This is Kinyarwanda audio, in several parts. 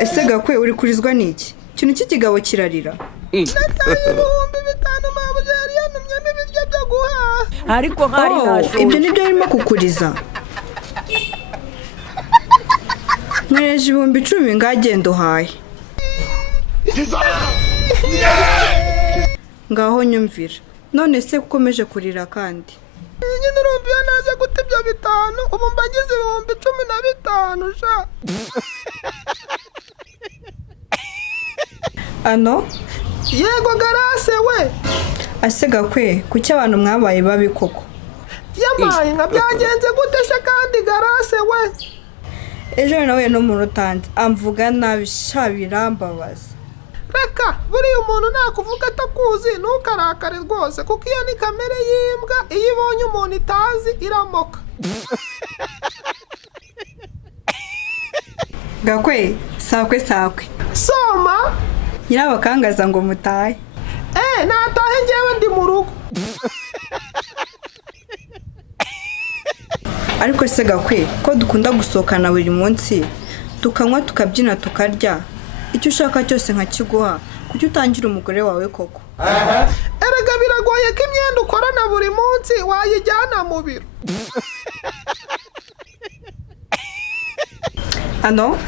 ese Gakwe uri kurizwa n'iki? Ikintu cy'ikigabo kirarira. Nataye ibihumbi 5 mabuze yari yantumyemo ibiryo byo guhaha. Ariko hari nasho. Ibyo nibyo birimo kukuriza. Mwereje ibihumbi 10 ngagenda uhaye. Ngaho nyumvira. None se ukomeje kurira kandi? Nyine urumva naje guta ibyo 5 ubu mbagize ibihumbi 15 sha. Ano? Yego garase we. Ase Gakwe kuki abantu mwabaye babi koko? Yabaye nka byagenze gute se kandi garase we? Ejo nawe no mu rutanze amvuga nabi shabirambabaza. Reka buriya umuntu nakuvuga atakuzi ntukarakare rwose kuko iyo ni kamere y'imbwa iyo ibonye umuntu itazi iramoka. Gakwe sakwe Soma nyirabakangaza ngo mutahe. Natahe njyewe ndi mu rugo. Ariko se Gakwe ko dukunda gusohokana buri munsi tukanywa tukabyina tukarya icyo ushaka cyose nkakiguha kuki utangira umugore wawe koko? Erega biragoye ko imyenda ukorana buri munsi wayijyana mu biro. Ano?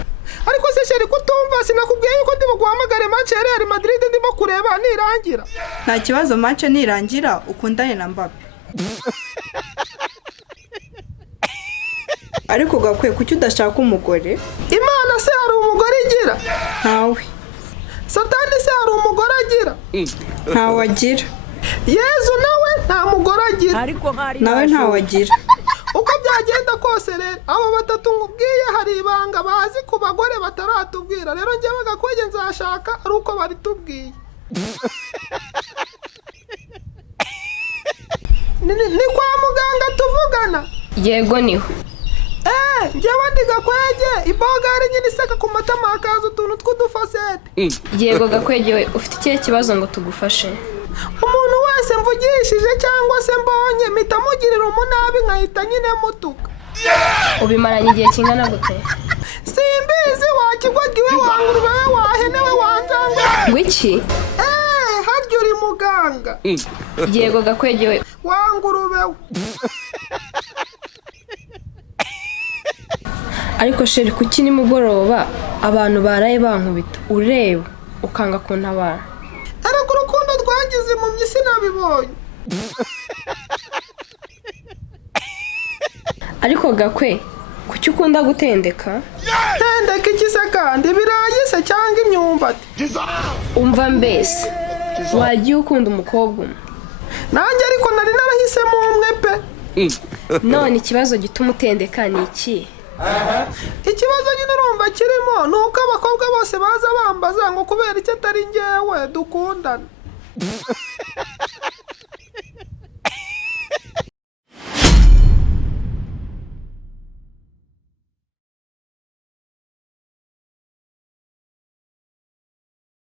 Ariko se sheri kutumva sinakubwiye yuko ndimo guhamagara match ya Real Madrid ndimo kureba nirangira. Nta kibazo match nirangira ukundane na Mbappe. Ariko Gakwe kuki udashaka umugore? Imana se hari umugore igira? Ntawe. Satani se hari umugore agira? Ntawe agira. Yezu nawe nta mugore agira. Ariko hari nawe ntawe agira. Uko byagenda kose rero abo batatu ngubwiye hari ibanga bazi ku bagore bataratubwira rero njyewe Gakwege nzashaka ari uko bari tubwiye. Ni kwa muganga tuvugana? Yego niho. Njyewe ndi Gakwege ibogari nyine iseka ku matama hakaza utuntu tw'udufasete. Yego Gakwege we ufite ikihe kibazo ngo tugufashe? Umuntu wese mvugishije cyangwa se mbonye mpita mugirira umunabi nkahita nyine mutuka. Ubimaranye igihe kingana gute? Simbizi wakigwagiwe wangurube wahenewe wanjanga. Wiki? Harya uri muganga? Yego Gakwege we. Wangurube. Ariko sheri kuki nimugoroba abantu baraye bankubita ureba ukanga kuntabara? Ariko urukundo twagize mu myisi nabibonye. Ariko Gakwe kuki ukunda gutendeka? Tendeka iki se kandi ibirayi se cyangwa imyumbati? Umva mbese wagiye ukunda umukobwa umwe? Nanjye ariko nari narahisemo umwe pe. None ikibazo gituma utendeka ni iki? Ikibazo nyine urumva kirimo nuko abakobwa bose baza bambaza ngo kubera icyo atari njyewe dukundana.